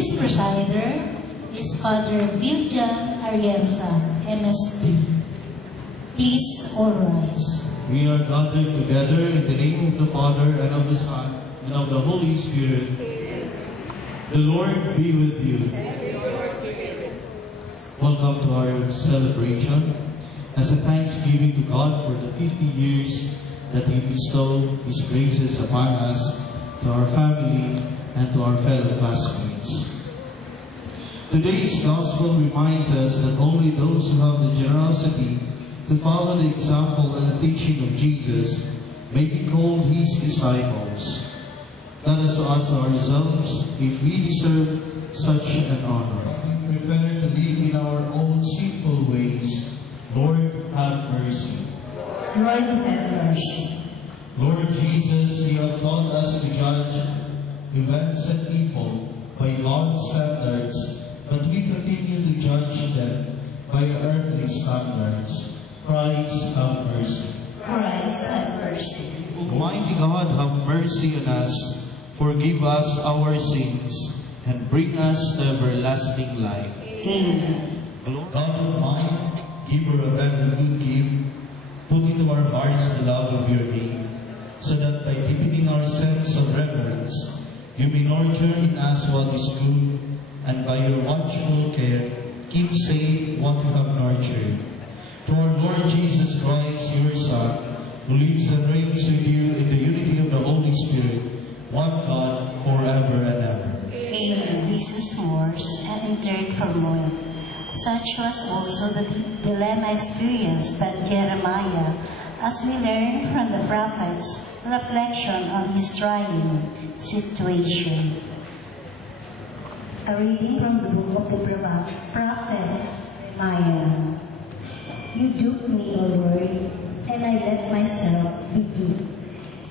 Today's presider is Father Viljan Arienza, MSP. Please all rise. We are gathered together in the name of the Father, and of the Son, and of the Holy Spirit. The Lord be with you. Welcome to our celebration as a thanksgiving to God for the 50 years that He bestowed His graces upon us, to our family, and to our fellow classmates. Today's Gospel reminds us that only those who have the generosity to follow the example and the teaching of Jesus may be called His disciples. Let us ask ourselves if we deserve such an honor. We prefer to live in our own sinful ways. Lord, have mercy. Lord, have mercy. Lord Jesus, You have taught us to judge events and people by God's standards, but we continue to judge them by earthly standards. Christ, have mercy. Christ, have mercy. Almighty God, have mercy on us, forgive us our sins, and bring us to everlasting life. Amen. God of mine, giver of every good gift, put into our hearts the love of Your name, so that by deepening our sense of reverence, You may nurture in us what is good, and by Your watchful care, keep safe what You have nurtured. To our Lord Jesus Christ, Your Son, who lives and reigns with You in the unity of the Holy Spirit, one God, forever and ever. Amen. Jesus mourns and entered for mourning. Such was also the dilemma experienced by Jeremiah, as we learn from the prophet's reflection on his trying situation. A reading from the book of the prophet Jeremiah. You duped me, O Lord, and I let myself be duped.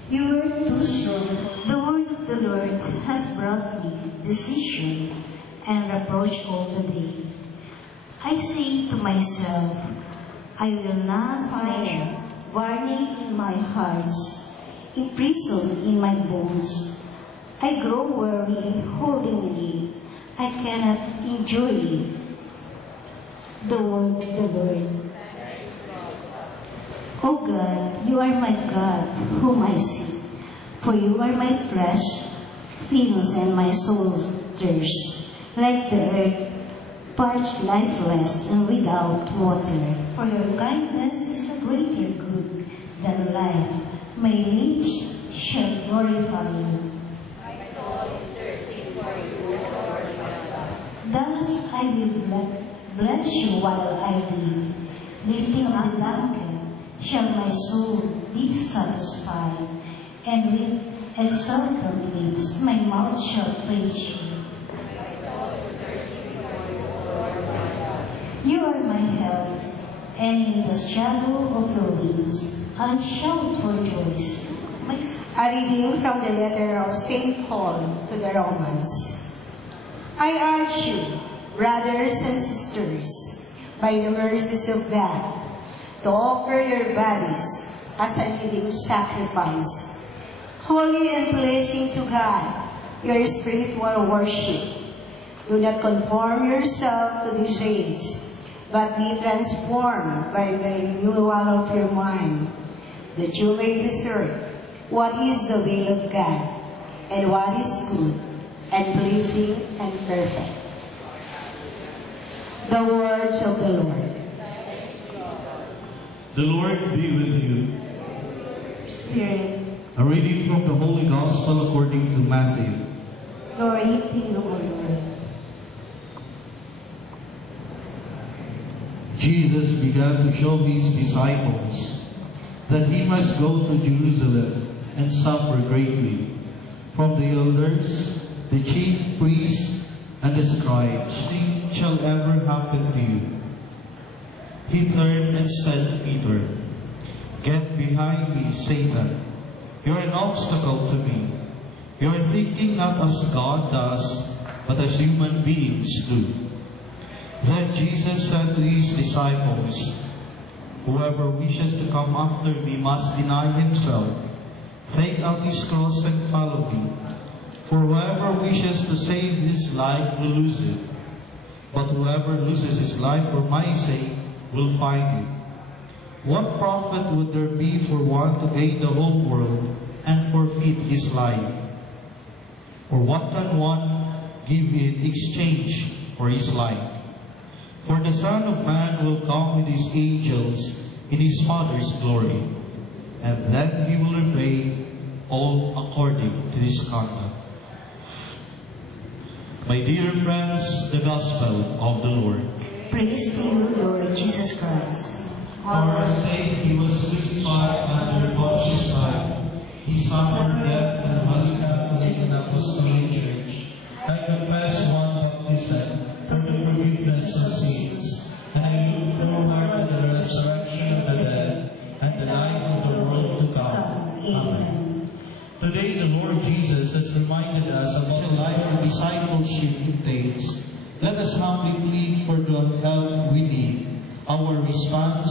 You were too strong. The word of the Lord has brought me decision and reproach all the day. I say to myself, I will not find warning in my heart, imprisoned in my bones. I grow weary holding it. I cannot endure it. The word of the Lord. O God, You are my God, whom I seek. For You are my flesh, feels, and my soul thirsts, like the earth, parched, lifeless, and without water. For Your kindness is a greater good than life. My lips shall glorify You. My soul is thirsting for You, O Lord my God. Thus I will bless You while I live. Lifting the blanket, shall my soul be satisfied, and with exultant lips my mouth shall praise You. My soul is thirsting for You, O Lord my God. You are my help, and in the shadow of Your wings I shout for joy. A reading from the letter of St. Paul to the Romans. I urge you, brothers and sisters, by the mercies of God, to offer your bodies as a living sacrifice, holy and pleasing to God, your spiritual worship. Do not conform yourself to this age, but be transformed by the renewal of your mind, that you may discern what is the will of God, and what is good, and pleasing, and perfect. The words of the Lord. The Lord be with you. Spirit, A reading from the Holy Gospel according to Matthew. glory to You, O Lord. Jesus began to show His disciples that He must go to Jerusalem and suffer greatly from the elders, the chief priests, and the scribes. Nothing shall ever happen to You. He turned and said to Peter, Get behind me, Satan. You are an obstacle to me. You are thinking not as God does, but as human beings do. Then Jesus said to His disciples, Whoever wishes to come after me must deny himself, take up his cross and follow me. For whoever wishes to save his life will lose it, but whoever loses his life for my sake will find it. What profit would there be for one to gain the whole world and forfeit his life? Or what can one give in exchange for his life? For the Son of Man will come with his angels in his Father's glory, and then he will repay all according to his conduct. My dear friends, the Gospel of the Lord. Praise to you, Lord Jesus Christ. For our sake he was crucified under Pontius Pilate. He suffered death and was buried in the Apostolic Church. I confess one baptism for the forgiveness of sins, and I look forward to the resurrection of the dead and the life of the world to come. Amen. Today the Lord Jesus has reminded us of what life of discipleship entails. Let us humbly plead for the help we need. Our response,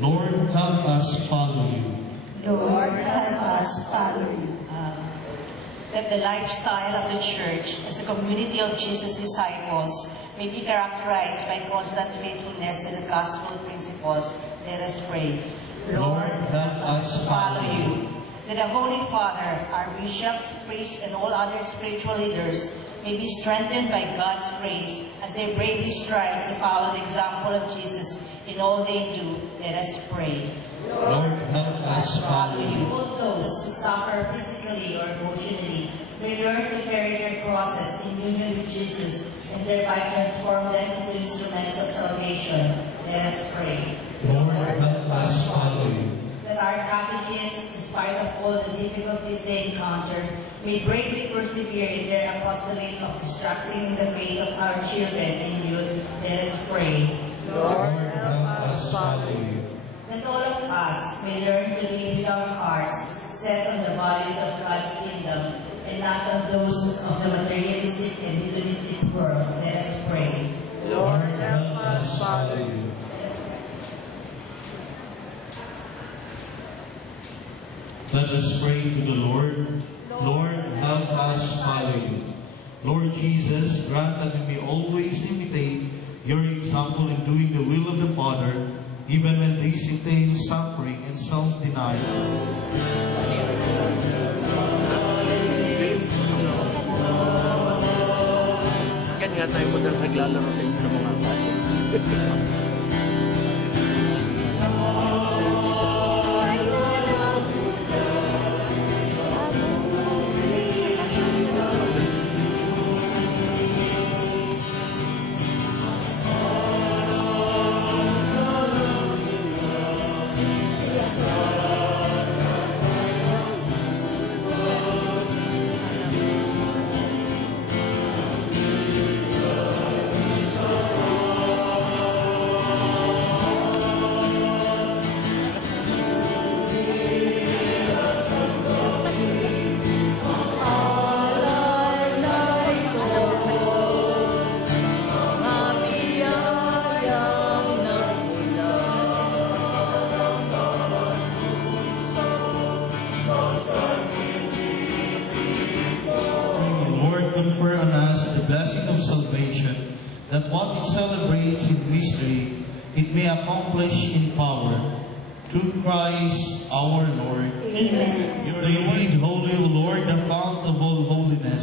Lord, help us follow you. Lord, help us follow you. That the lifestyle of the Church as a community of Jesus' disciples may be characterized by constant faithfulness to the gospel principles. Let us pray. Lord, help us Follow you. That the Holy Father, our bishops, priests, and all other spiritual leaders may be strengthened by God's grace as they bravely strive to follow the example of Jesus in all they do. Let us pray. Lord, help us follow you. Both those who suffer physically or emotionally may learn to carry their crosses in union with Jesus and thereby transform them into instruments of salvation. Let us pray. Lord, help us follow you. That our catechists, in spite of all the difficulties they encounter, may bravely persevere in their apostolate of instructing the faith of our children and youth. Let us pray. Lord, help us follow you. That all of us may learn to live with our hearts set on the values of God's kingdom and not on those of the materialistic and hedonistic world. Let us pray. Lord, help us follow you. Let us pray to the Lord. Lord, help us follow you. Lord Jesus, grant that we may always imitate your example in doing the will of the Father, even when this entails suffering and self-denial. Kan nga tayo madalas naglalaro tayo sa mga bata. Confer on us the blessing of salvation, that what it celebrates in mystery, it may accomplish in power. Through Christ our Lord. Amen. You lead holy, O Lord, the fount of all holiness.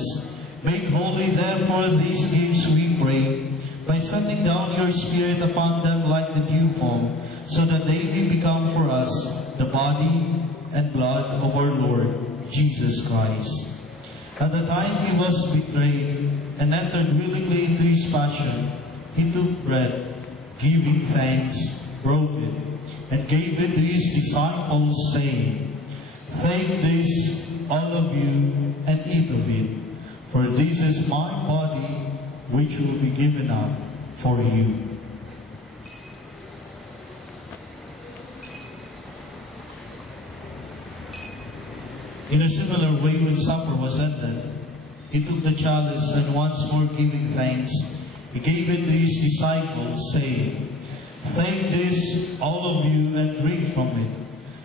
Make holy, therefore, these gifts, we pray, by sending down your Spirit upon them like the dew foam, so that they may become for us the body and blood of our Lord Jesus Christ. At the time he was betrayed and entered willingly into his passion, he took bread, giving thanks, broke it, and gave it to his disciples, saying, "Take this, all of you, and eat of it, for this is my body, which will be given up for you." In a similar way, when supper was ended, he took the chalice and once more giving thanks, he gave it to his disciples, saying, "Take this, all of you, and drink from it,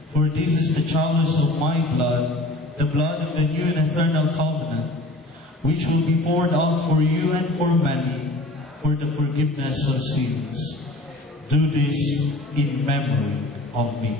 for this is the chalice of my blood, the blood of the new and eternal covenant. which will be poured out for you and for many for the forgiveness of sins. Do this in memory of me.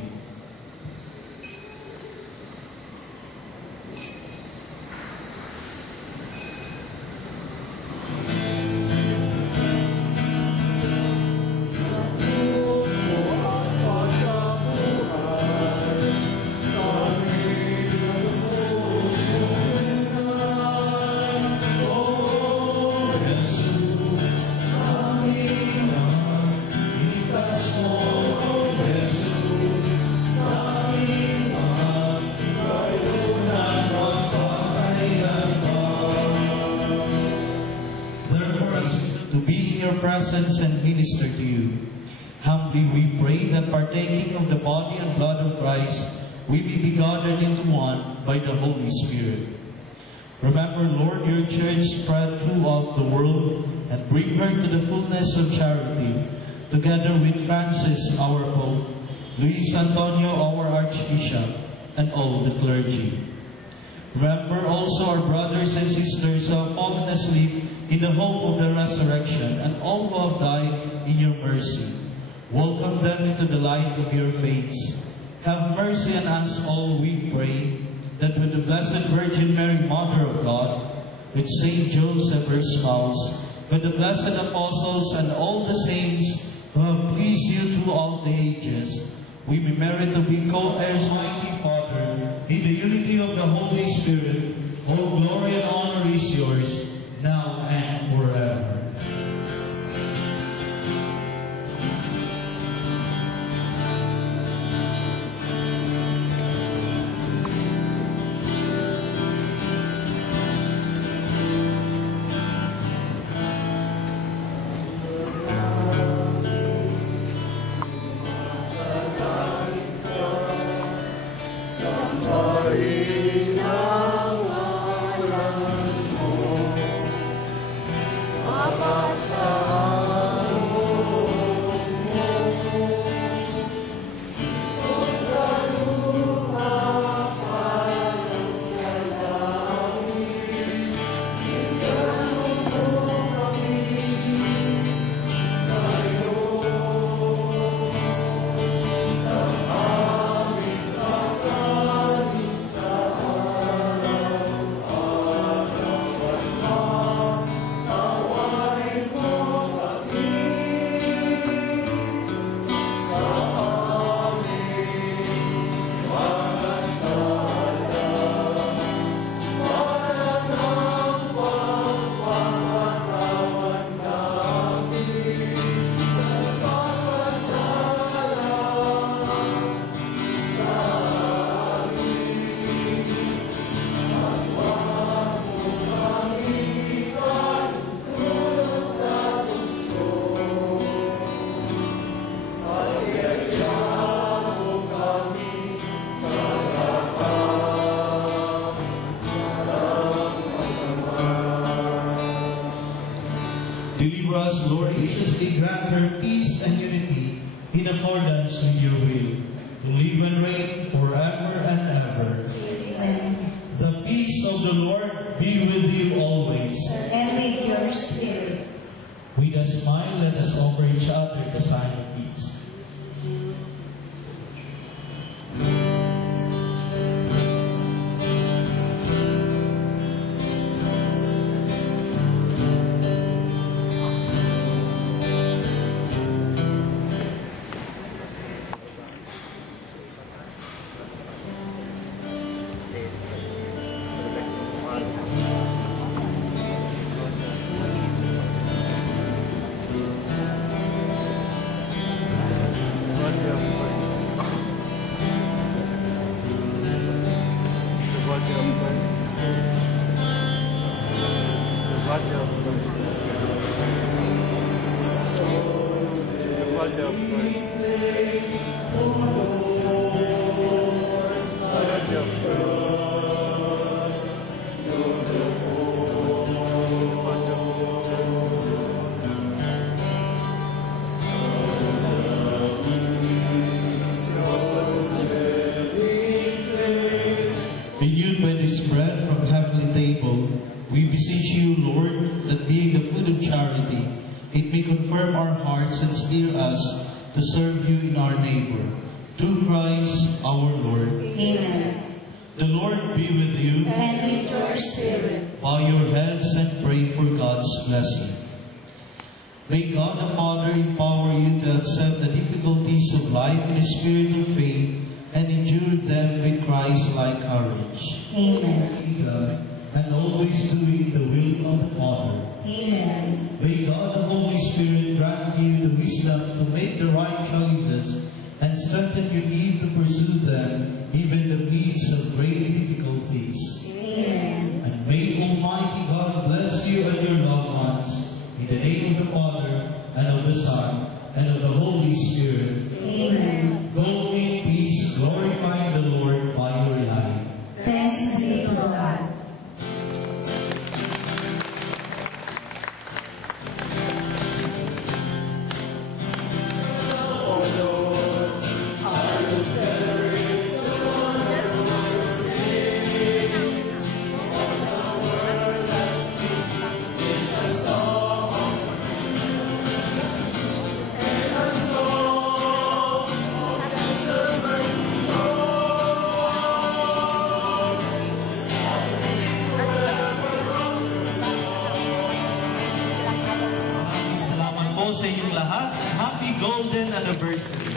Presence and minister to you. Humbly we pray that partaking of the body and blood of Christ, we may be gathered into one by the Holy Spirit. Remember, Lord, your church spread throughout the world and bring her to the fullness of charity, together with Francis, our Pope, Luis Antonio, our Archbishop, and all the clergy. Remember also our brothers and sisters who have fallen asleep in the hope of the resurrection, and all who have died in your mercy. Welcome them into the light of your face. Have mercy on us all, we pray, that with the Blessed Virgin Mary, Mother of God, with Saint Joseph, her spouse, with the blessed apostles and all the saints who have pleased you throughout the ages, we may merit to be co-heirs, Mighty Father, in the unity of the Holy Spirit. All glory and honor is yours, now and forever. Deliver us, Lord, graciously grant her peace and unity in accordance with your will, to live and reign forever and ever. Amen. The peace of the Lord be with you always. And with your spirit. With a smile, let us offer each other the sign of peace. Renewed by this bread from heavenly table, we beseech being the food of charity, it may confirm our hearts and steer us to serve you in our neighbor. Through Christ our Lord. Amen. The Lord be with you. And with your spirit. Bow your heads and pray for God's blessing. May God the Father empower you to accept the difficulties of life in a spirit of faith and endure them with Christ-like courage. Amen. And always doing the will of the Father. Amen. May God the Holy Spirit grant you the wisdom to make the right choices and strengthen your need to pursue them even in the midst of great difficulties. Amen. And may Almighty God bless you and your loved ones in the name of the Father, and of the Son, and of the Holy Spirit. Amen. Go in peace, glorifying the Lord by your life. Thanks be to God. Sa inyong lahat, happy golden anniversary!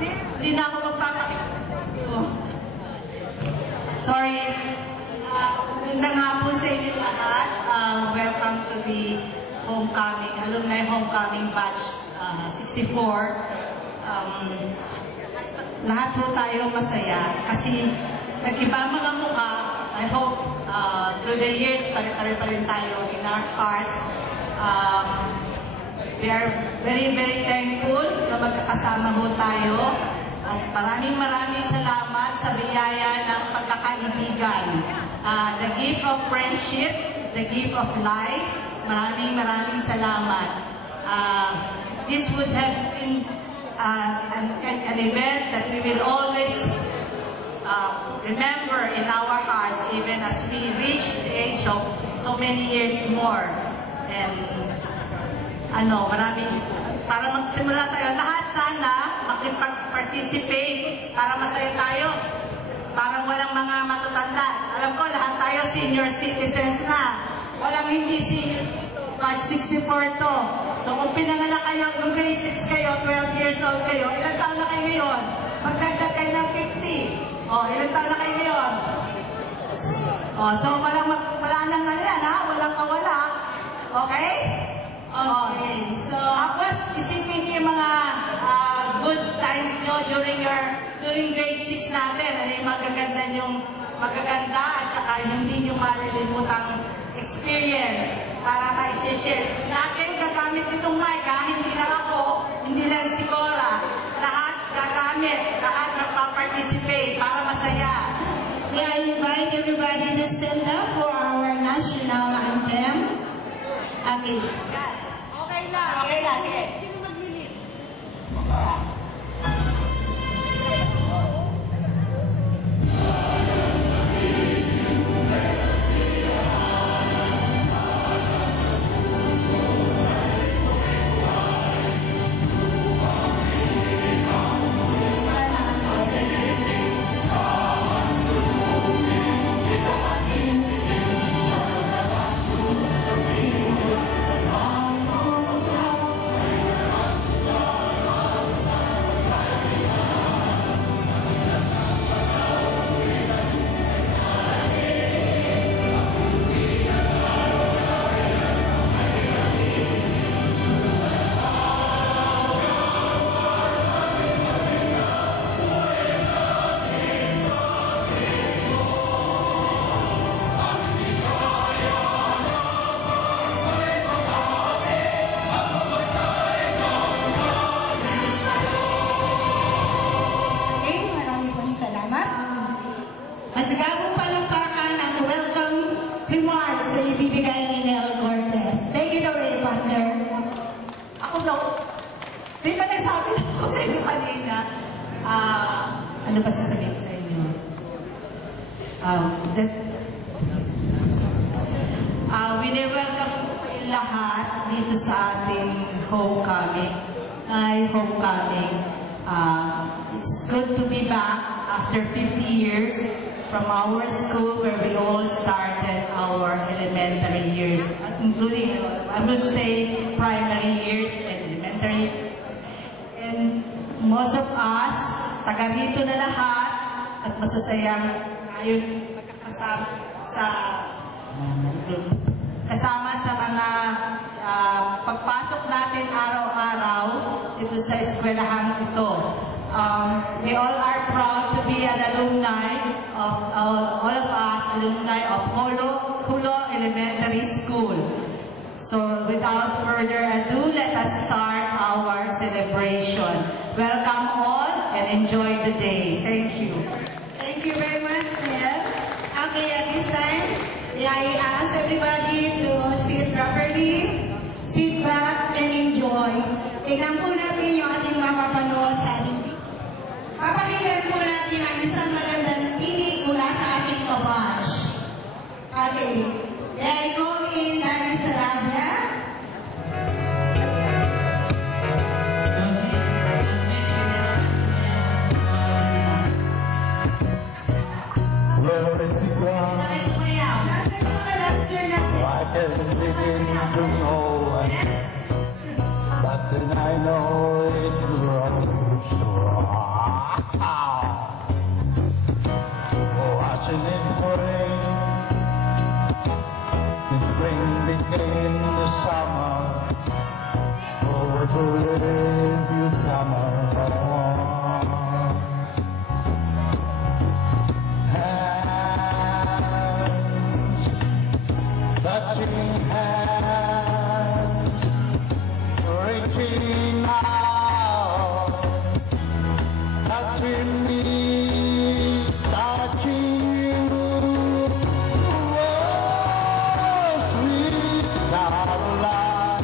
Hindi na ako magpapakita. Sorry. Magandang hapon sa inyo lahat. Welcome to the homecoming, alumni homecoming batch 64. Lahat po tayo masaya kasi nag-iba mga mukha. I hope through the years, pare-pare pa rin tayo in our hearts. We are very, very thankful na magkakasama ho tayo. At maraming salamat sa biyaya ng pagkakaibigan. The gift of friendship, the gift of life, maraming salamat. This would have been an event that we will always remember in our hearts even as we reach the age of so many years more. And para magsimula sa'yo, lahat sana makipag-participate para masaya tayo. Parang walang mga matatanda. Alam ko, lahat tayo senior citizens na. Walang hindi senior. Batch 64 to. So kung pinanganak kayo, yung grade 6 kayo, 12 years old kayo, ilang taon na kayo ngayon? Magdagdag kayo ng 50. Ilang taon na kayo ngayon? So wala nang yan, ha? Walang kawala. Okay? Okay. So, tapos, isipin niyo yung mga good times nyo during grade 6 natin. Ano yung magaganda at saka hindi nyo malilimutang experience para ma-share. Akin, gagamit itong mic, ha? Hindi lang ako, hindi lang si Cora. Lahat gagamit, lahat magpa-participate para masaya. May I invite everybody to stand up for our national anthem. Okay. Okay na, sige. Sino mag-lead? Masigabong palakpakan at welcome remarks na ibibigay ni Nel Cortez. Take it away, partner. Ako daw, di ba nagsabi ako sa inyo kanina, ano ba sasabihin ko sa inyo? Wini-welcome ko kayo lahat dito sa ating homecoming. It's good to be back after 50 years from our school where we all started our elementary years, including, I would say, primary years and elementary. And most of us, taga rito na lahat, at masasayang ngayon kasama sa mga pagpasok natin araw-araw dito sa eskwelahan ito. We all are proud to be an alumni of all of us, alumni of Hulo Elementary School. So without further ado, let us start our celebration. Welcome all and enjoy the day. Thank you. Thank you very much, Nel. Okay, at this time, I ask everybody to sit properly, sit back, and enjoy. Tignan po natin yung ating mapapanood sa ating video. Papakinggan po natin ang isang magandang tinig mula sa ating kabash. Okay, I call in Dani Sarabia. I can begin to know, but then I know it runs wrong. Oh, as in rain, the spring became the summer. Oh, to live you summer. Touching hands, reaching out, touching me, touching you. Oh, sweet Caroline,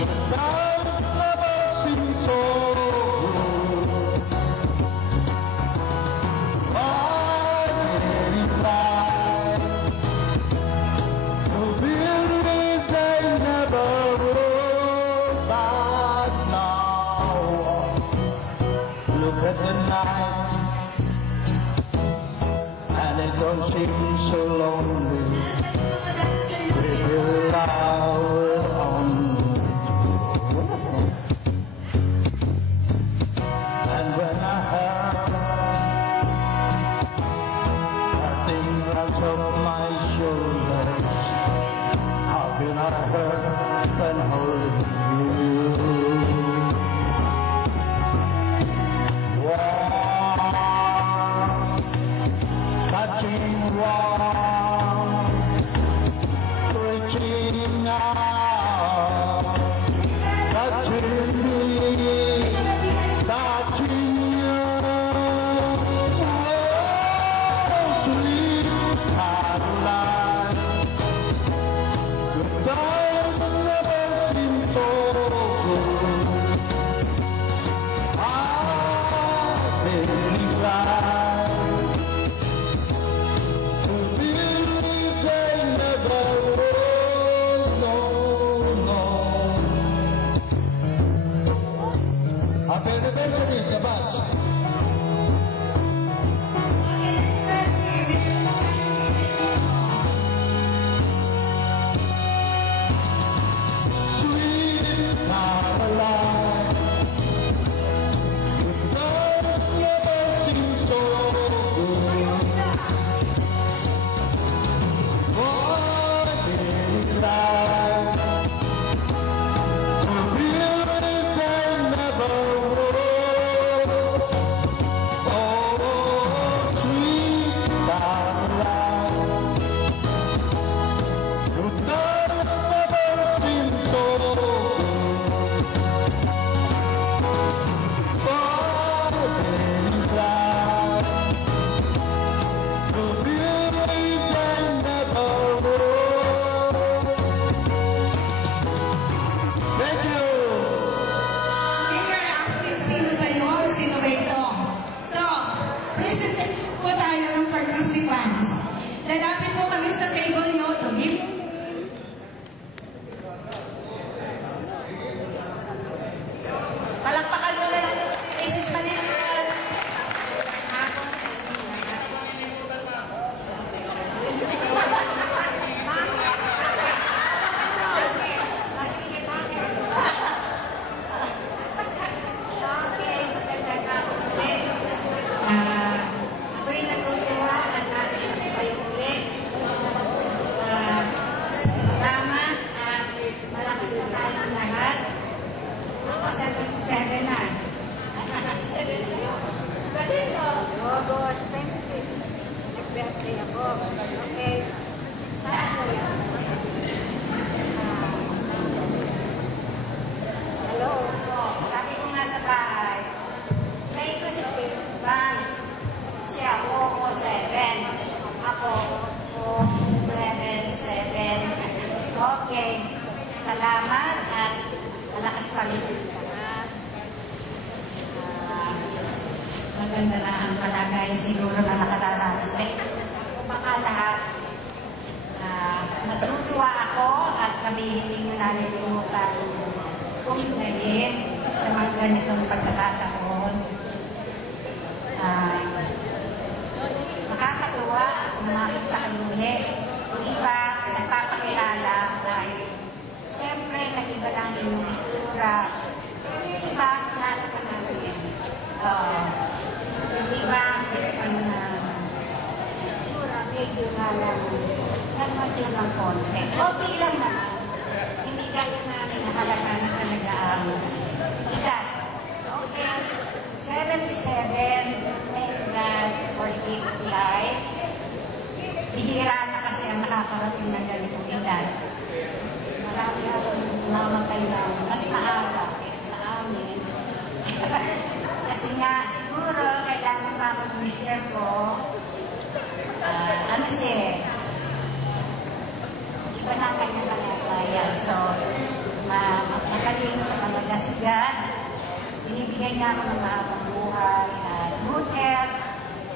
the times never seem so good. My daily life. Look at the night, and it don't seem so lonely. We build our own. And when I heard nothing runs up my shoulders, how can I hurt when holding you? Warm, touching warm, reaching out, touching me, touching you. Oh, sweet Caroline, good times never seem so good. Our daily life, to believe they never will, no, no. Happy birthday, Kabach. Sweet Caroline, the times never seem so good. For daily life, to believe they never would. Oh, sweet Caroline, the times never seem so good. For daily life, to believe they never would. Thank you. We are asking sino tayo, sino ba ito? So, present po tayo ng participants. Lalapit po kami sa table nyo to give. Palakpakan mo na lang. Mrs. Manila. Ako'y natutuwa at ating kayo ulit. Salamat at malakas na tayong lahat. Ako 77 na. 77 na. Galing mo. August 26. Nag-birthday ako. Okay. Hello. Sabi ko nga sa bahay, say ko si Van. Siya po 7. Ako po 7. Okay. Salamat at malakas pag-ibig ka. Maganda na ang kalagayan siguro na nakadaranas eh. Baka lahat, natutuwa ako at kami hindi mo nalilimutan kung ngayon sa mga ganitong pagkakataon. Nakakatuwa kung makita kayo ulit. Kung iba, nagpapakilala dahil siyempre nag-iba lang yung itsura. Yung iba, kilala ka namin. medyo nga lang nagmadyo ng konti. Okay lang naman. Hindi kaya namin nakalaka na talaga ang edad. Okay. 77, thank God for gift life. Bihira na kasi ang nakakarating ng ganitong edad. Marami akong namatay na mas maaga kaysa sa amin. Kasi nga, siguro, kailangan pa mag-mister ko. Ano siya? Iba na ang kanyang kalagayan. So, makalino sa kamagasigan. Binibigyan niya ako ng mahabang buhay at good health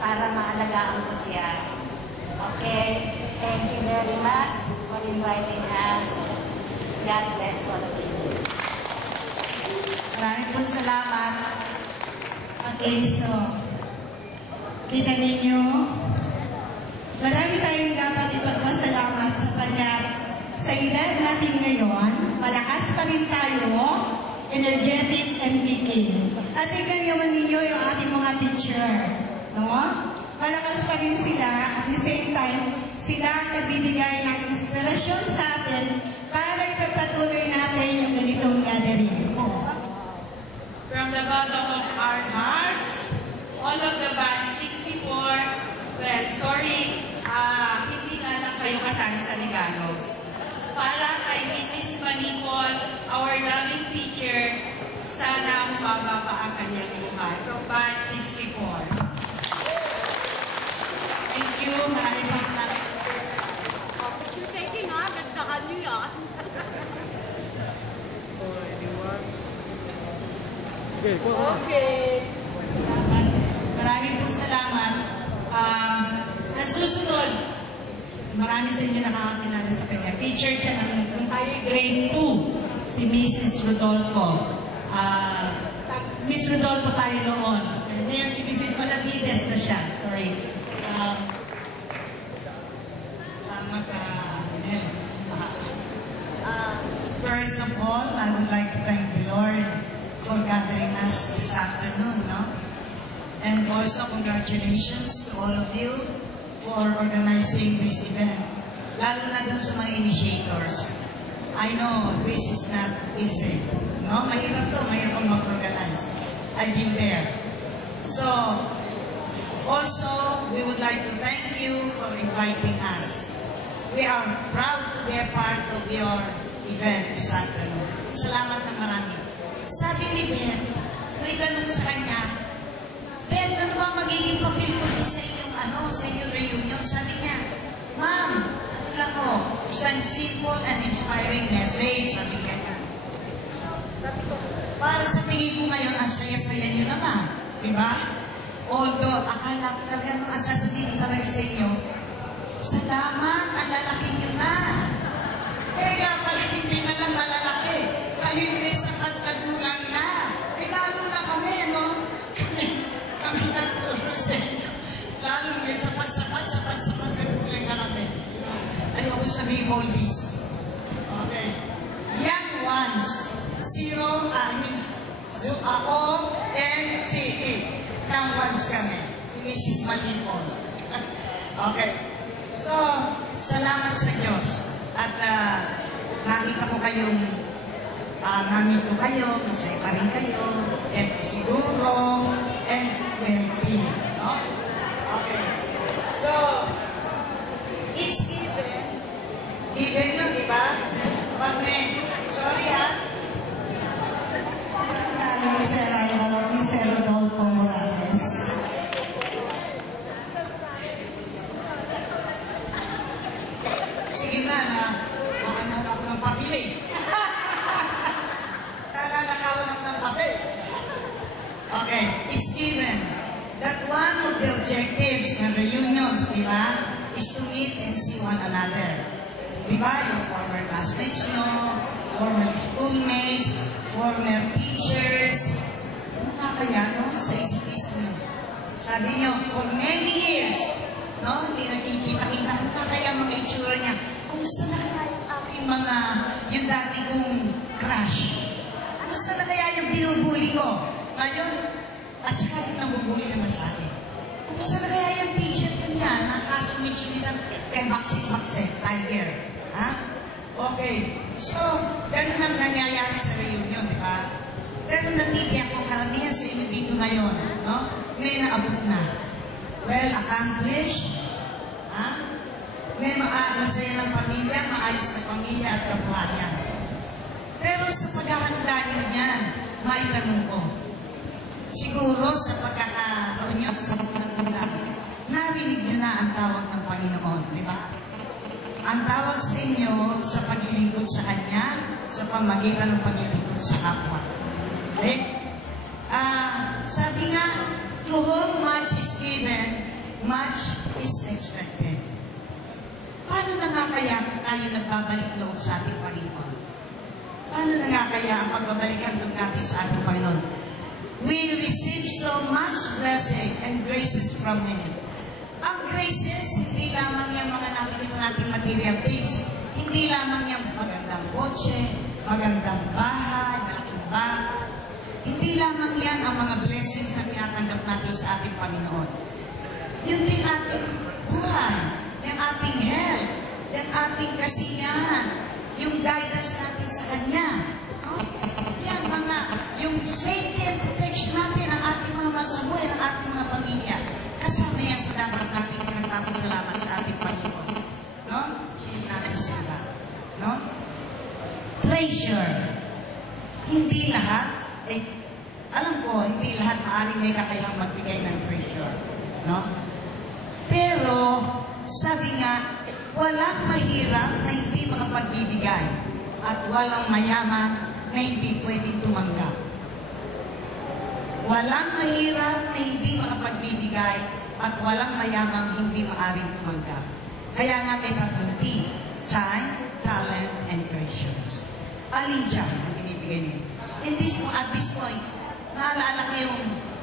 para maalagaan ko siya. Okay? Thank you very much for inviting us. God bless all of you. Maraming po salamat. Okay, so, kita ninyo, marami tayong dapat ipagpasalamat sapagkat sa edad natin ngayon, malakas pa rin tayo, energetic and kicking. At tignan naman ninyo yung ating mga teacher. No? Malakas pa rin sila, at the same time, sila ang nagbibigay ng inspirasyon sa atin para ipagpatuloy natin yung ganitong gathering. From the bottom of our hearts, all of the batch 64, well, sorry, hindi nga lang kayo kasali sa regalo. Para kay Mrs. Manipol, our loving teacher, sana mababa pa ang kanyang buhay. From batch 64. Thank you. Maraming po salamat. Thank you nga, gagdahan niyo yan. Okay. Salamat. Maraming po salamat. Ang susunod, marami sa inyo nakakakilala sa kanya. Teacher siya ng grade 2, si Mrs. Rodolfo. Miss Rodolfo tayo noon. Ngayon si Mrs. Olavides na siya. Sorry. First of all, I would like to thank the Lord for gathering us this afternoon, no? And also congratulations to all of you for organizing this event. Lalo na dun sa mga initiators. I know this is not easy, no? Mahirap mag-organize. I've been there. So, also, we would like to thank you for inviting us. We are proud to be a part of your event this afternoon. Salamat na marami. Sabi ni Ben, may tanong sa kanya, Ben, ano ba magiging papel mo sa inyong, sa inyong reunion? Sabi niya, Ma'am, isang simple and inspiring message, sabi niya. So, sabi ko, para sa tingin ko ngayon, ang saya-saya niyo naman. Diba? Although, akala ko talaga nung sasabihin talaga sa inyo, salamat, ang lalaki niyo na. Kaya pala hindi na lang malalaki. Kayo may sakat na gulang na. Lalo na kami, no? Kami nagturo sa inyo. Lalo may sapat na gulang na kami. Ayoko sabihin oldies. Okay. Young ones. O-N-C-E. Young ones kami. Mrs. Manipol. Okay. So, salamat sa Diyos. At nakita ko kayong namito kayo, masaya pa rin kayo, and siguro, and wealthy. No? Okay. So, it's given. Given yun, di ba? But then, sorry Mr. Rodolfo Morales. Sige na, nakanaw ako ng papili. Nanakawan ako ng papel. Okay, it's given that one of the objectives ng reunions, di ba, is to meet and see one another. Di ba, yung former classmates nyo, former schoolmates, former teachers, ano nga kaya, no, sa isa't isa nyo. Sabi nyo, for many years, no, hindi nakikita-kita, ano nga kaya mga itsura niya, kumusta na kaya yung aking mga, yung dati kong crush? Kumusta na kaya yung binubuli ko? Ngayon, at saka yung nabubuli naman sa akin. Sa kaya yung t-shirt niya, nakasumit-sumitan, baksik-baksik, tiger. Ha? Okay. So, ganun ang nangyayari sa reunion, di ba? Pero natitiyak ko karamihan sa inyo dito ngayon, no? May naabot na. Well accomplished. Ha? May masaya ng pamilya, maayos na pamilya at kabuhayan. Pero sa paghahanda niyo niyan, maitanong ko, siguro sa pagkakaroon niyo sa pagkakulang, narinig niyo na ang tawag ng Panginoon, di ba? Ang tawag sa inyo sa paglilingkod sa Kanya, sa pamagitan ng paglilingkod sa kapwa. Okay? Sabi nga, to whom much is given, much is expected. Paano na nga kaya tayo nagbabalik loob sa ating Panginoon? Paano na nga kaya ang pagbabalikan loob natin sa ating Panginoon? We receive so much blessing and graces from Him. Ang graces, hindi lamang yung mga nakikita nating material things. Hindi lamang yung magandang kotse, magandang bahay, malaking bag. Hindi lamang yan ang mga blessings na tinatanggap natin sa ating Panginoon. Yun din ating buhay, yung ating health, yung ating kasiyahan, yung guidance natin sa Kanya. Yan mga, yung safety and protection natin ang ating mga masabuhay, ang ating mga pamilya. Kasama yan sa dapat natin pinagpapasalamat sa ating Panginoon. No? Hindi natin sasala. No? Treasure. Hindi lahat, alam ko, hindi lahat maaaring may kakayang magbigay ng treasure. No? Pero, sabi nga, walang mahirap na hindi makapagbibigay at walang mayaman na hindi pwedeng tumanggap. Walang mahirap na hindi makapagbibigay at walang mayamang hindi maaaring tumanggap. Kaya nga may tatlong T, time, talent, and treasures. Alin dyan ang binibigay niyo? At this point, naalala ko yung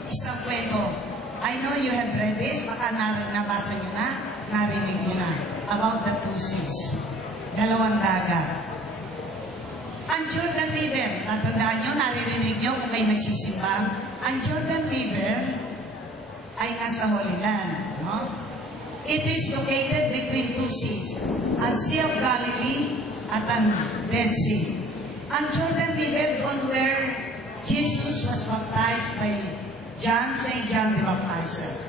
isang kwento. I know you have read this, baka nabasa nyo na, narinig nyo na, about the two seas. Dalawang dagat. Ang Jordan River, natandaan nyo, naririnig nyo kung kayo nagsisimba. Ang Jordan River ay nasa Holy Land. No? It is located between two seas, ang Sea of Galilee at ang Dead Sea. Ang Jordan River, doon where Jesus was baptized by St. John the Baptizer.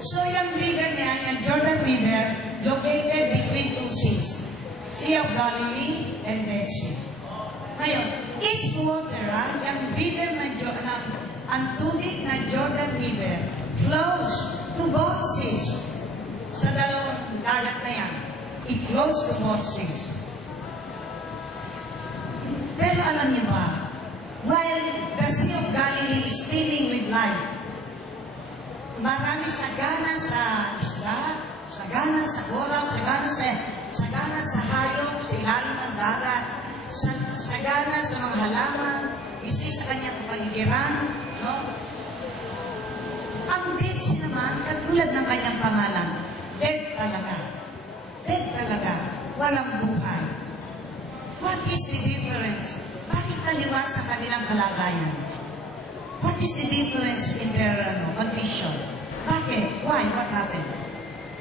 So yung river niya, yung Jordan River, located between two seas, Sea of Galilee and Dead Sea. Ngayon, its water, yung river ng Jordan, ang tubig ng Jordan River flows to both seas. Sa dalawang dagat na yan, it flows to both seas. Pero alam niyo ba, while the Sea of Galilee is teeming with life, marami sagana sa isla, sagana sa coral, sagana sa hayop, sa ilalim ng dagat, sagana sa mga halaman, iski sa kanyang kapaligiran, no? Ang Dead Sea naman, katulad ng kanyang pangalan, dead talaga. Dead talaga. Walang buhay. What is the difference? Bakit kaliwa sa kanilang kalagayan? What is the difference in their condition? Bakit? Why? What happened?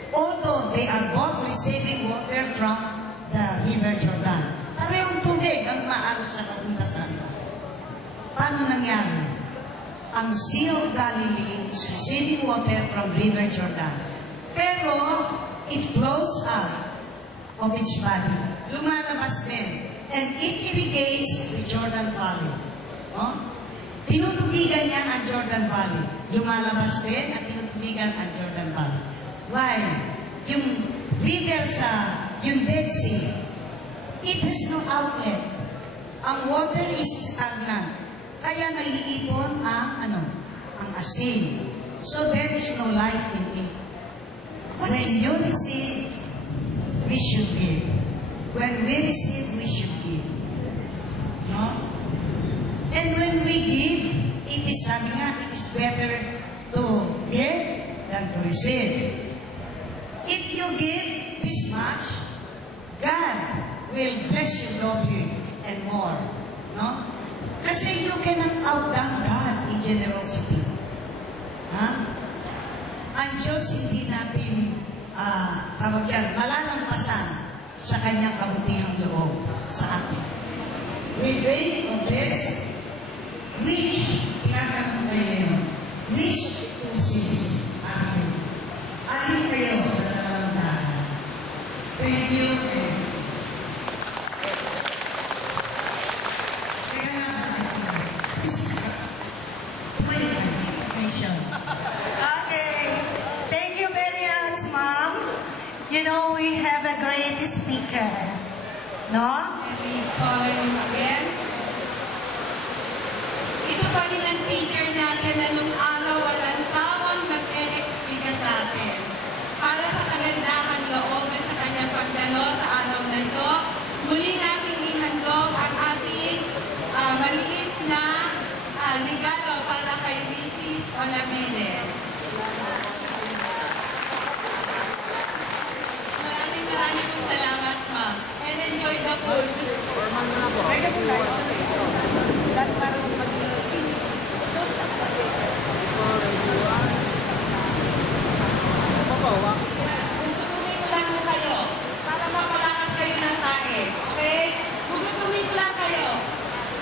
Although they are both receiving water from the River Jordan, parehong tubig ang maano sa papunta sa iba. Paano nangyari? Ang Sea of Galilee is receiving water from River Jordan. Pero, it flows out of its body. Lumalabas din. And it irrigates the Jordan Valley. Oh? Tinutubigan niya ang Jordan Valley. Lumalabas din at tinutubigan ang Jordan Valley. Why? Yung river yung Dead Sea, it has no outlet. Ang water is stagnant. Kaya naiipon ang asin. So there is no life in it. When you receive, we should give. When we receive, we should give. No? And when we give, it is better to give than to receive. If you give this much, God will bless you doubly and more. No? Kasi you cannot outdone God in generosity. Huh? ang Diyos hindi natin tawag yan, malalampasan sa kanyang kabutihang loob sa atin. We dream of this, which, tinatanong kayo ngayon, which chooses akin? Alin kayo sa dalawang dahan? Thank you. Okay. Thank you very much, Mom. You know, we have a great speaker. No? We call him again. Ito pa rin ang teacher natin na nung araw walang sawang nag-e-explica sa atin. Para sa kagandahan loob at sa kanyang pagdalo sa araw na ito, muli natin ihandog ang ating maliit na regalo para kay Mrs. Olavides. Maraming pong salamat, ma'am. And enjoy the food. Pwede mo guys. Dahil parang mag-seniors. Gugutumin ko lang kayo para mapalakas kayo ng tae. Okay? Gugutumin ko lang kayo.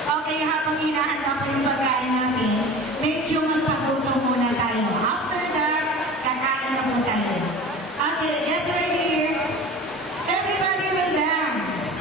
Okay, habang hinahanda po yung pagkain natin, medyo magpagutom muna tayo. After that, kakain na po tayo. Okay, get ready. Everybody will dance.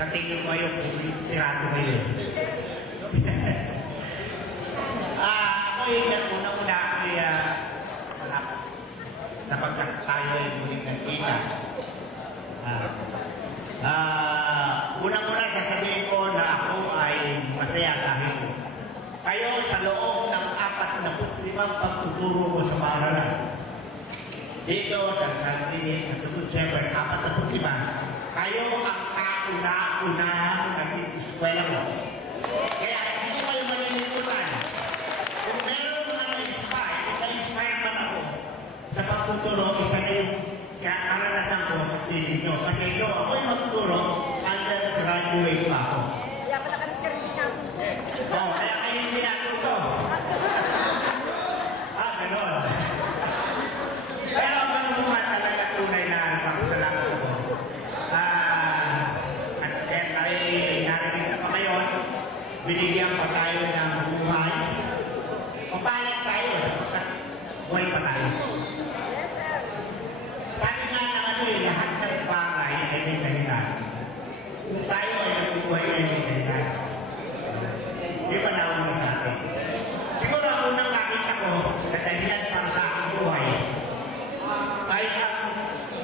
Sa tingin ko yung pirado kayo. Ako yung unang-una ay napagkat tayo ay muling nagkita. Unang-una sasabihin ko na ako ay masaya dahil kayo sa loob ng 45 pagtuturo ko sa paaralan. Dito sa San Trinidad, sa Tugod Shepherd, 45. Kayo ang kauna-unahang nag-eskwela mo. Kaya hindi ko kayo malilimutan. Kung meron mga na-inspire man ako sa pagtuturo, isa na yung karanasan ko sa tinig nyo. Kasi ito, ako'y magtuturo, undergraduate pa ako. Kaya pala ka Mr. Minato. Kaya kayo hindi natuto. Ganon. Pero ganun naman talaga tunay na napapasalamat ko. At ay narinig na pa ngayon, binigyan pa tayo ng buhay. Papalag tayo sapagkat buhay pa tayo. Sabi nga na lahat ng bagay ay may dahilan. Kung tayo ay nabubuhay ay may dahilan. Di ba naman sa akin? Siguro ang unang nakita ko na dahilan para sa aking buhay ay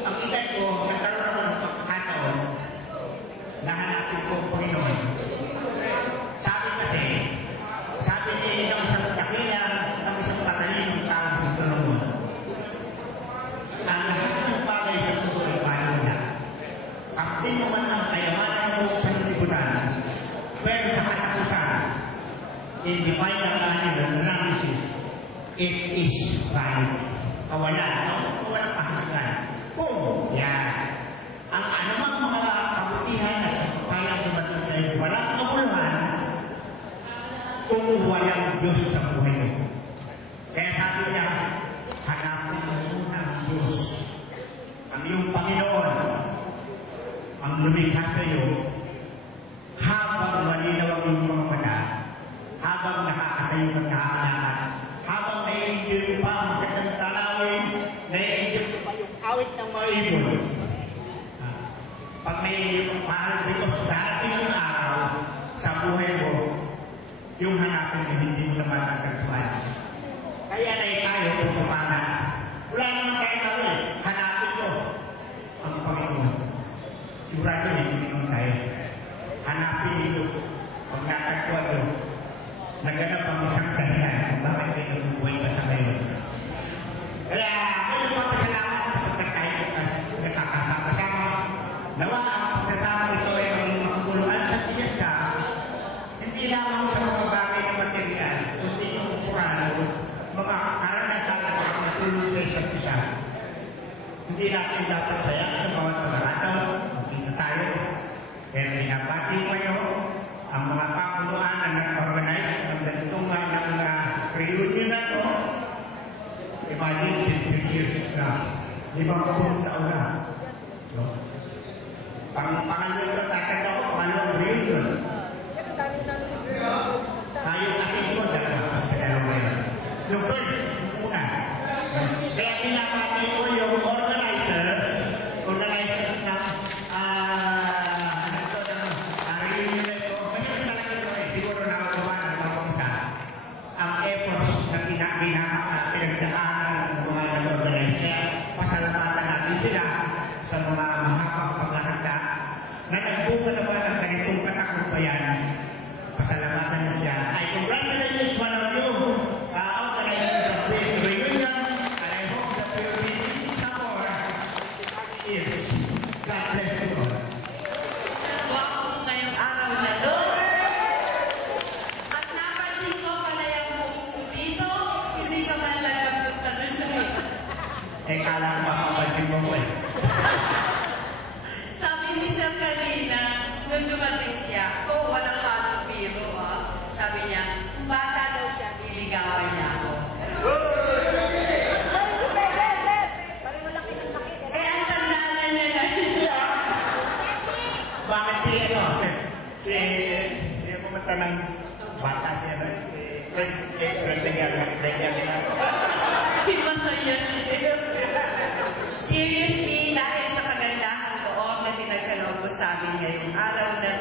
ang edad ko nagkaroon ako ng pagkakataon na hanapin ko ang Panginoon. Sabi ni isang dakilang ng isang patalinong tao sa Solomon, ang lahat ng bagay sa mundo ay paano niya. Kaptin mo man ang kayamanan mo sa lipunan, pero sa katapusan, in the final analysis, it is valid. Kawalan. Kawalan kahanggan. Kung yan, ang anumang mga kabutihan at palang dumating sa iyo, walang kabuluhan kung walang Diyos sa buhay mo. Kaya sabi niya, hanapin mo muna ang Diyos. Ang iyong Panginoon, ang lumikha sa iyo, habang malinaw ang iyong mga mata, habang nakakatayo ng kaalaman, habang nai-enjoy mo pa ang magandang talawin, nai-enjoy mo pa yung awit ng mga ibon. Pag may mahal because darating ang araw sa buhay mo, yung hanapin na hindi mo naman nagkagpuan. Kaya tayo pupapana. Wala naman tayo gawin. Hanapin mo ang Panginoon. Sigurado yung Panginoon tayo. Hanapin nito. Pag natagpuan mo, naganap ang isang dahilan kung bakit kayo nabubuhay pa sa ngayon. Kaya ako nagpapasalamat sa pagkakain nakakasama-sama. Nawa ang pagsasama ito ay maging makaguluhan sa isa hindi lamang sa mga bagay na material, kundi yung ukuran, mga karanasan at mga matulog sa isa't isa. Hindi natin dapat sayang sa bawat pag-araw, magkita tayo. Kaya binabati ko kayo ang mga pakuluan na nag-organize ng ganitong reunion na ito. Imagine 15 years na, 50 taon na. Pangalan ko, takat ako, pangalan reunion. Yung ating ko, dalawa yun. Yung first, yung una. Kaya pinapati ko yung organizers na reunion na ito. Kasi talaga ito siguro nakagawa ng mga isa. Ang efforts na pinagdaanan ng mga nag-organize. Kaya pasalamatan natin sila sa mga mahapang paghahanda na nagbunga naman ang ganitong katakumpayan. Pasalamatan niya siya. I congratulate each one of you organizers of this reunion and I hope that we will be meeting some more years. God bless you all. Wako mo ngayong araw na to. At napansin ko pala yung post ko dito, hindi ka man lang nagpunta na sa Kala ko makapansin mo eh. Sabi ni Sir kanina, nung dumating siya, walang halong biro, sabi niya, kung bata daw siya, niligawan niya ako. Ang tanda na niya na niya. Bakit siya pumunta ng bata siya na Masaya si Sir. Seriously, dahil sa kagandahang loob na pinagkaloob ko sa amin ngayong araw na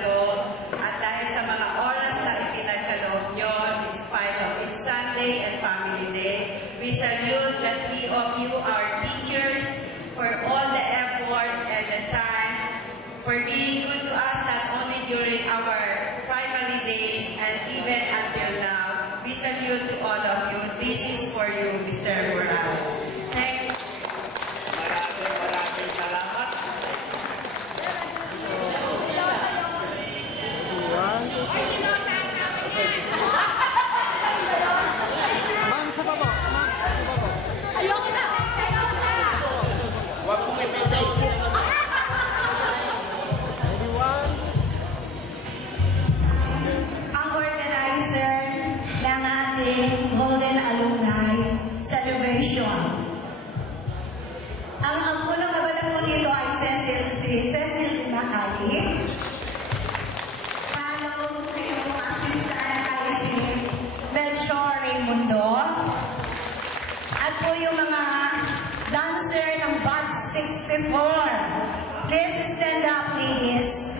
64. Please stand up, ladies.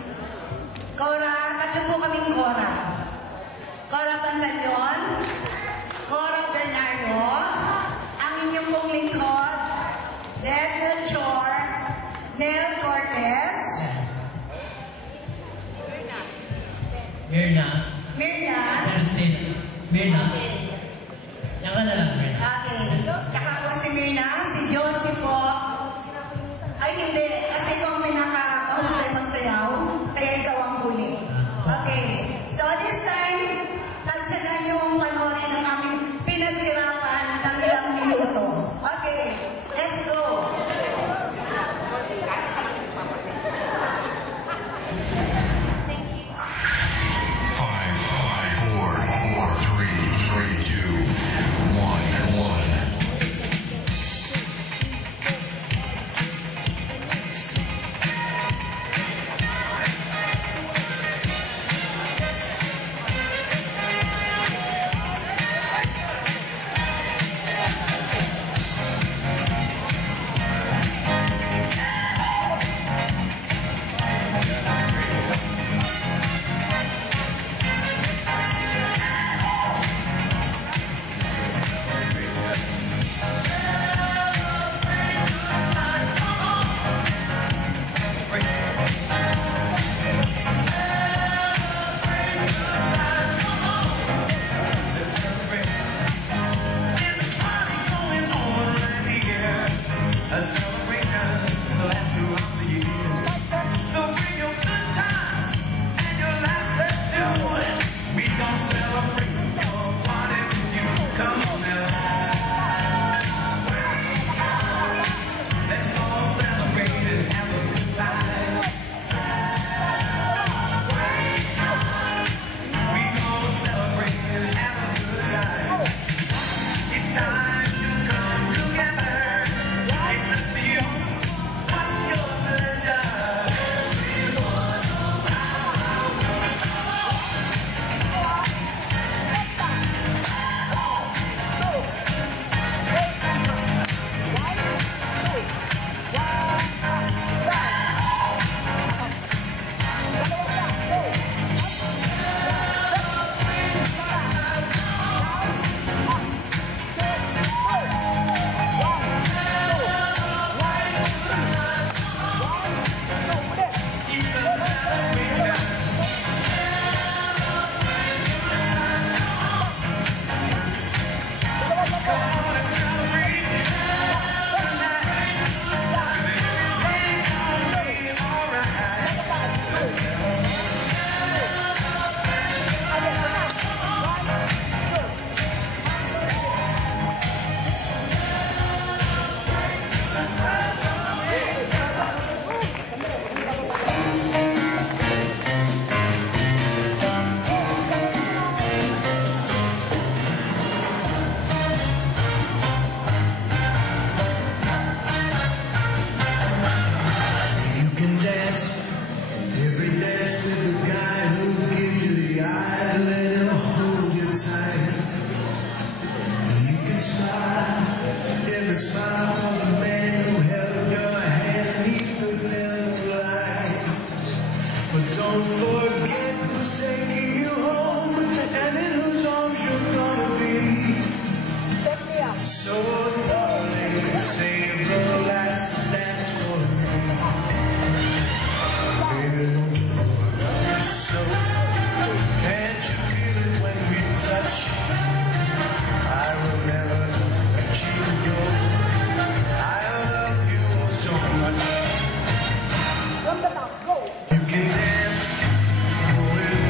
Cora, tatlo po kaming Cora. Cora Pantaleon, Cora Bernardo, ang inyong pong lingkod, Deb Melchor, Nel Cortez, Mirna. Mirna. Yan ka na lang, Mirna. Okay. Tsaka po si Mirna, si Josie po. Ay, hindi. Kasi ikaw may nakakahusay magsayaw, kaya ikaw ang huli. Okay. So this time, tagsagan yung panoorin ng aming pinaghirapan ng ilang minuto. Okay. Let's go.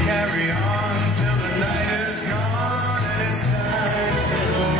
Carry on till the night is gone and it's time to go.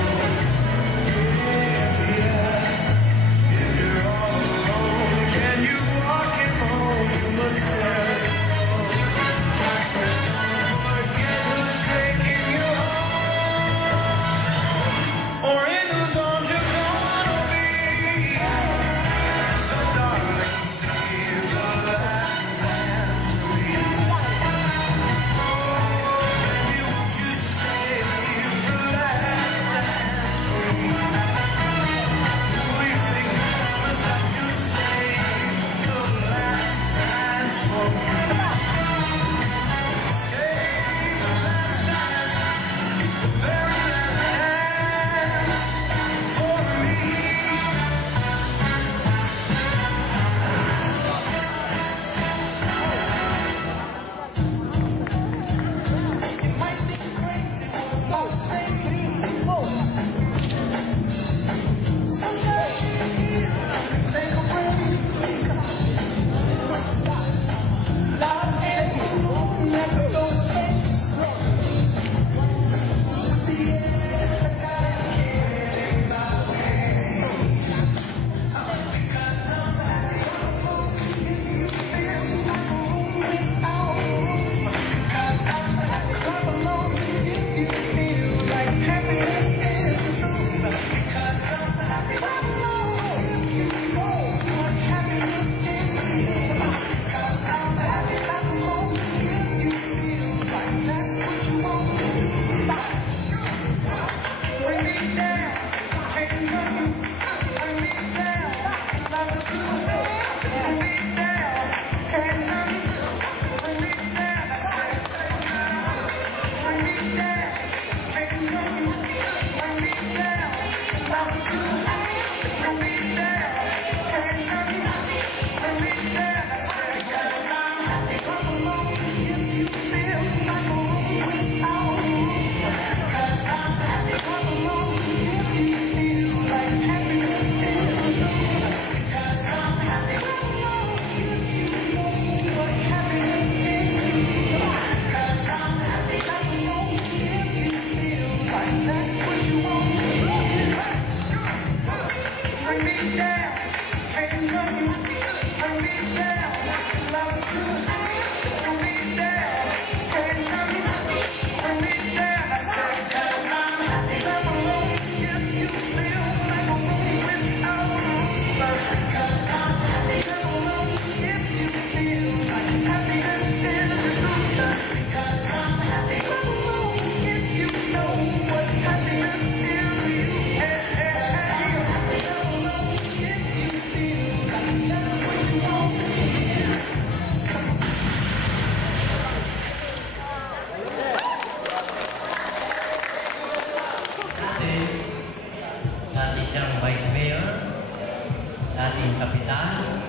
aming kapitan,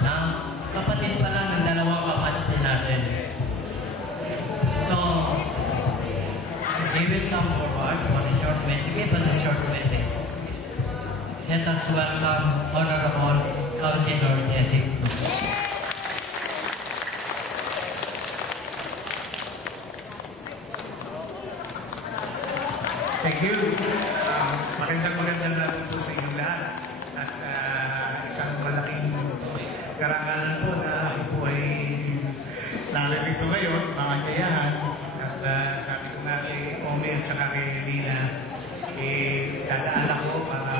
na kapatid pala ng dalawang kapats din natin. So, they will come forward for a short message, give us a short message. Let us welcome Honorable Councilor Jessic. Thank you. Magandang natin po sa inyong lahat. At isang malaking karangalan po na ako po ay nalalito ngayon, mga kayahan. At sabi ko nga kay Omi at saka kay Lina, dadaan ako para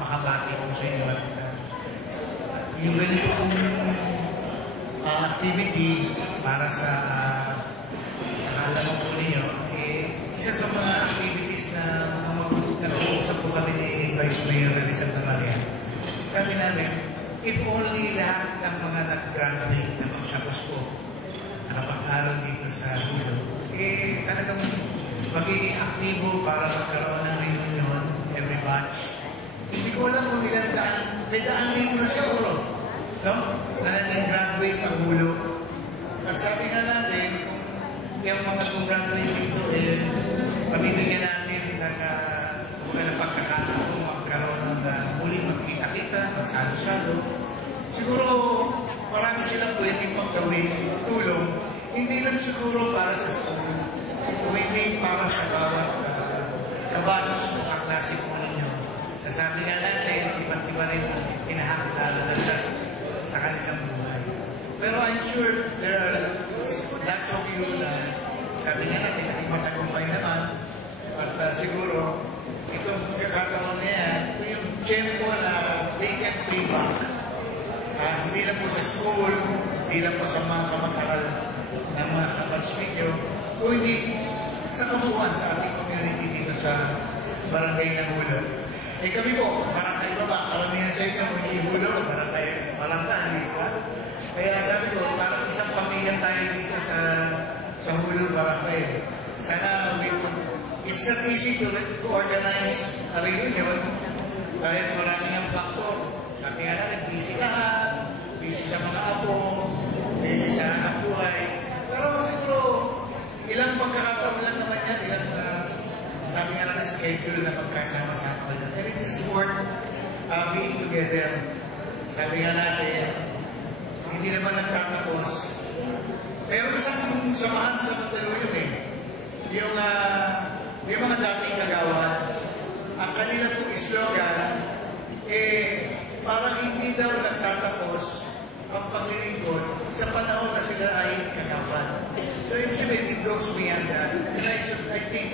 makabati ko sa inyo. At yung ganito pong activity para sa halaman po ninyo, isa sa mga activities na nag-uusap po kami ni Vice Mayor Elizabeth Maria. Sabi namin, if only lahat ng mga nag-graduate na magtapos po, nakapag-aral dito sa Hulo, talagang magiging aktibo para magkaroon ng reunion every batch. Hindi ko alam kung ilang daan, may daan dito na siguro, no? Na nag-graduate ang Hulo. At sabi nga natin, yung mga graduate dito, pamibigyan natin ng pagkakataon magkaroon ng muling magkita-kita, magsalo-salo. Siguro, marami silang pwedeng magkawin tulong, hindi lang siguro para sa school, hindi para sa bawat kabats o kaklase po ninyo. Nasabi nga natin, iba't-iba rin ang kinahanglan sa kanilang buhay. Pero I'm sure there are lots of you na sabi nga natin, matagumpay naman. At siguro, itong kakataon na yan, yung tempo na they can pay back. Hindi lang po sa school, hindi lang po sa mga kamag-aral ng mga kabats ninyo, o hindi sa kabuuan sa ating community dito sa Barangay ng Hulo. Kami po, parang tayo ba? Karamihan sa inyo, hindi Hulo, parang tayo, parang tayo, kaya sabi ko, parang isang pamilya tayo dito sa Hulo, parang tayo. Sana it's not easy to organize a reunion kahit maraming ang faktor. Sabi nga natin, busy lahat, busy sa mga apo, busy sa anak buhay. Pero siguro, ilang pagkakataon lang naman yan, ilang sabi nga natin, schedule na magkasama-sama yan. And it is worth being together. Sabi nga natin, hindi naman nagtatapos. Pero isang samahan sa Mandaluyong yung mga dating kagawan, ang kanilang slogan, parang hindi daw nagtatapos ang paglilingkod sa panahon na sila ay kagawan. So it goes beyond that. And I think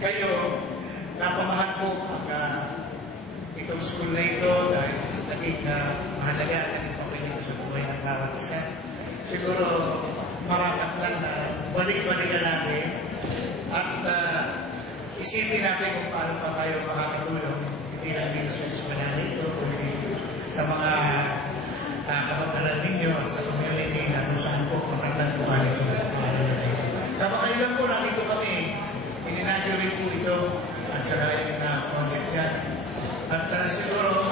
kayo, napamahal po itong school na ito dahil naging mahalaga at naging papiling sa buhay ng bawat isa. Siguro, marapat lang na balik-balikan natin at isipin natin kung paano pa tayo makakatulong. Hindi lang dito sa eskwela nito, kundi sa mga kapag-aral ninyo at sa community na kung saan po magandang kumali ko. Kapag-alam po, nakito kami, ininagurate po ito at saka yung project yan. At siguro,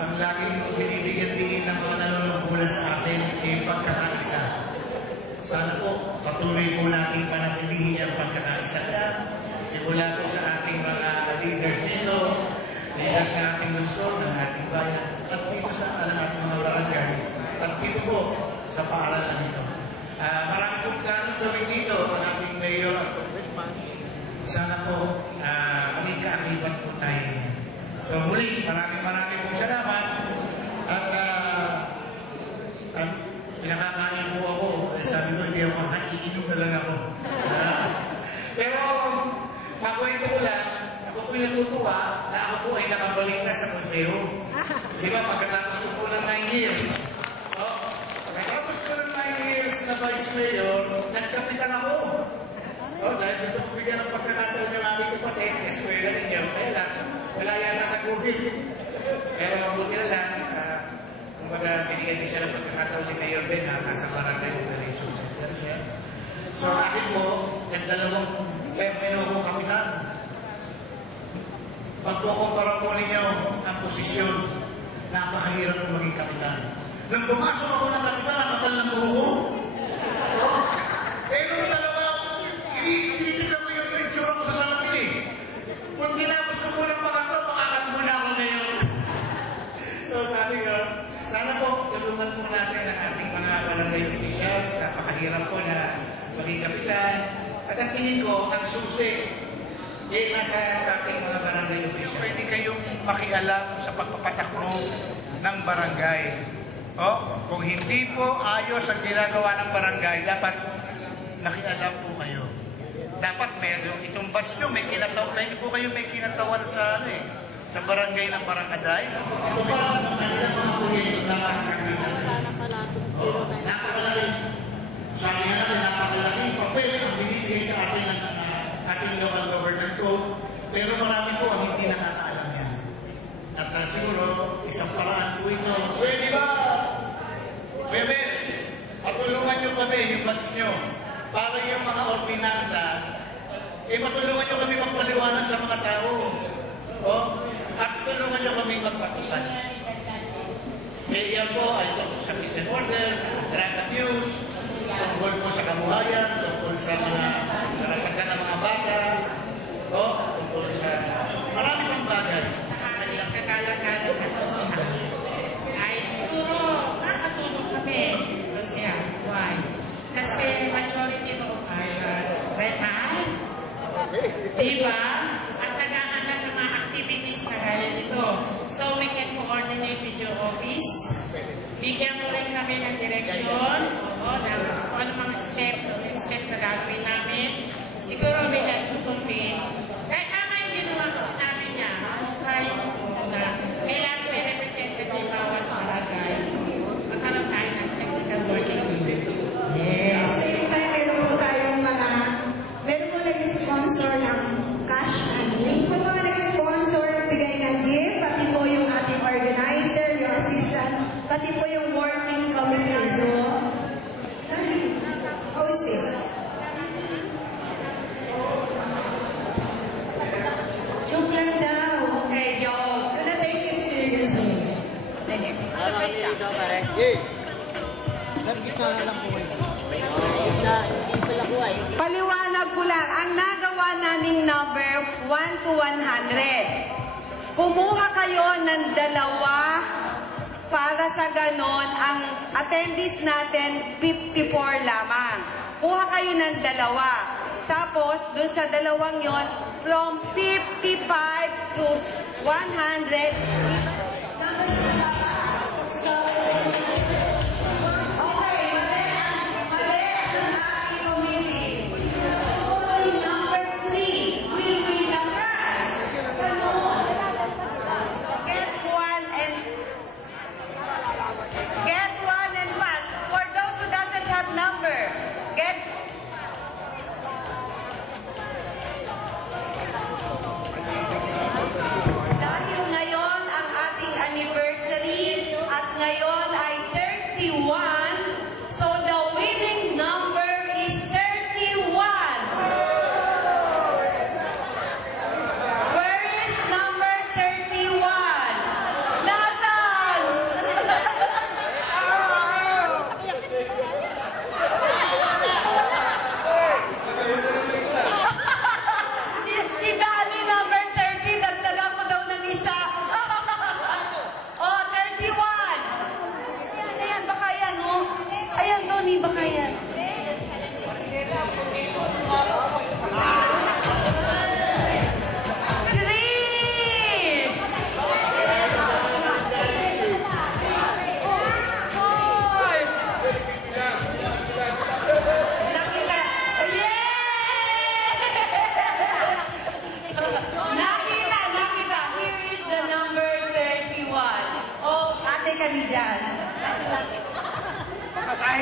ang laging binibigyan din ng mga nanonood sa atin ay pagkakaisa. Sana po, patuloy po natin panatilihin ang pagkakaisa na simula po sa ating mga leaders dito, leaders ng ating lungsod, ng ating bayan, at dito sa ating mga barangay, at dito po sa paaralan nito. Marami pong planong gawin dito ang ating mayor at congressman. Sana po magkaakibat po tayo. So muli, maraming pong salamat. At pinakakain po ako. Sabi ko, hindi ako iinom na lang ako. Pero, makwento ko lang, ako po natutuwa na ako po ay nakabalik na sa konseho. Di ba, pagkatapos ko po ng 9 years. Pagkatapos ko ng 9 years na vice mayor, nagkapitan ako. Dahil gusto ko bigyan ng pagkakataon yung aming kapatid, sa eskwela ninyo. Kaya lang, wala yata sa COVID. Pero mabuti na lang, kumbaga, binigyan din siya ng pagkakataon ni Mayor Ben, nasa Barangay Operations Center siya. So, akin po, nagdalawang termino ko kapitan. Pagkukumpara po ninyo ang posisyon napakahirap kong maging kapitan. Nung pumasok ako ng kapitan, ang kapal ng buho ko. Eh, nung dalawa, tinitignan mo yung itsura ko sa salamin eh. Kung ginapos ko po ng pangatlo, makakalbo na ako ngayon. So sabi ko, sana po, tulungan po natin ang ating mga barangay officials. Napakahirap po na maging kapitan. At ang tingin ko, ang susi, nasa ating mga barangay officials. Pwede kayong makialam sa pagpapatakbo ng barangay. Kung hindi po ayos ang ginagawa ng barangay, dapat nakialam po kayo. Dapat meron itong batch nyo, may kinatawal, pwede po kayo may kinatawal sa sa barangay ng Barangaday. Ito pa ang kanilang mga proyekto na napakalaki. Sabi nga natin, napakalaking papel ang binibigay sa atin ng ating local government code, pero marami po ang hindi nakakaalam yan. At siguro, isang paraan po ito. Pwede ba? Pwede. Patulungan nyo kami, yung batch nyo, para yung mga ordinansa, matulungan nyo kami magpaliwanag sa mga tao. At tulungan nyo kami magpatupad. Yan po ay tungkol sa peace and order, sa drug abuse, tungkol po sa kabuhayan, tungkol sa mga karapatan ng mga bata, tungkol sa marami pang bagay. Sa kanilang kakalagalan ay siguro makatulong kami. Kasi why? Kasi majority mo ay red eye. Diba? At naghahanap ng mga activities na gaya nito. So we can coordinate with your office. Bigyan mo rin kami ng direksyon, ng ano mga steps o next steps na gagawin namin. Siguro may nagtutumpin. Kahit tama yung ginawa kasi namin niya, kaya mo na kailangan may representative bawat barangay. Magkaroon tayo ng technical working group. Yes. Meron po tayong meron po nag-sponsor ng cash money. Kung mga nag-sponsor, bigay ng gift, pati po yung ating organizer, yung assistant, pati po yung working committee. So, how is this? Joke lang daw. Okay, joke. Do not take it seriously. Paliwanag ko lang, ang nagawa naming number 1 to 100. Kumuha kayo ng 2 para sa ganon, ang attendees natin 54 lamang. Kuha kayo ng 2. Tapos, dun sa 2 yon, from 55 to 100,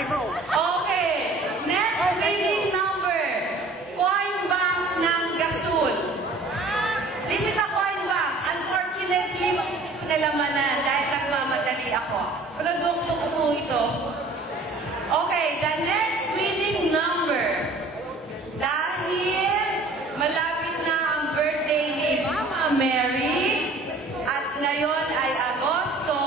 okay, next winning number, coin bank ng Gasol. This is a coin bank. Unfortunately, nalamanan dahil nagmamadali ako. Produkto ko po ito. Okay, the next winning number, dahil malapit na ang birthday ni Mama Mary, at ngayon ay Agosto,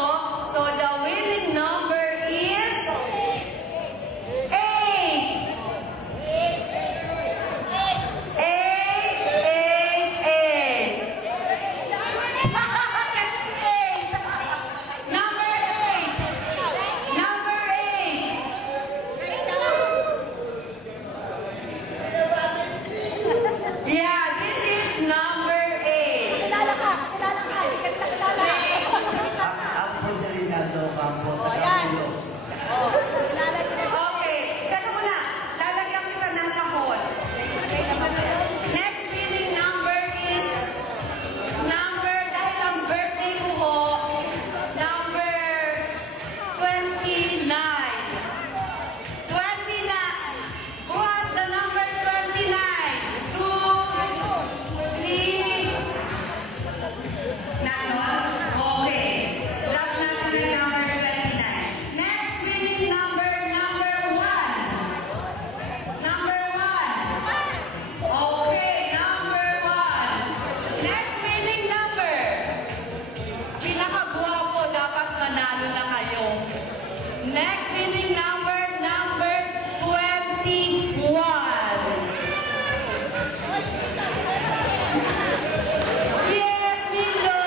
Yes, Milo!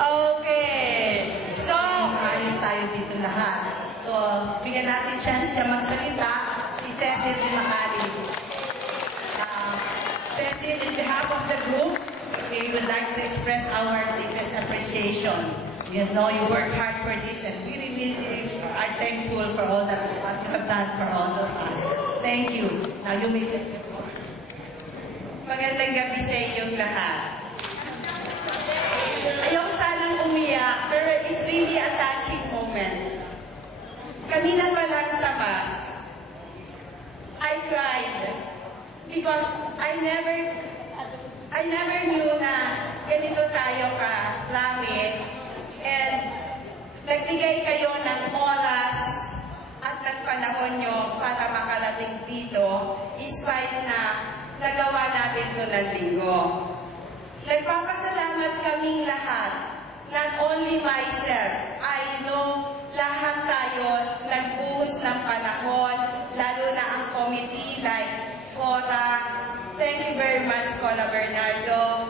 Okay. So, ayos tayo dito lahat. So, bigyan natin chance siya magsalita. Si Cecil de Macali. Cecil, in behalf of the group, we would like to express our deepest appreciation. You know, you worked hard for this and we really are thankful for all that what you have done for all of us. Thank you. Now you make it. Magandang gabi sa inyong lahat. Ayoko sanang umiyak, pero it's really a touching moment. Kanina pa lang sa bus, I cried because I never knew na ganito tayo ka-langit and nagbigay kayo ng oras at ng panahon nyo para makarating dito despite na nagawa natin ito ng linggo. Nagpapasalamat kaming lahat, not only myself, I know lahat tayo nagbuhos ng panahon, lalo na ang committee like Cora. Thank you very much, Cola Bernardo.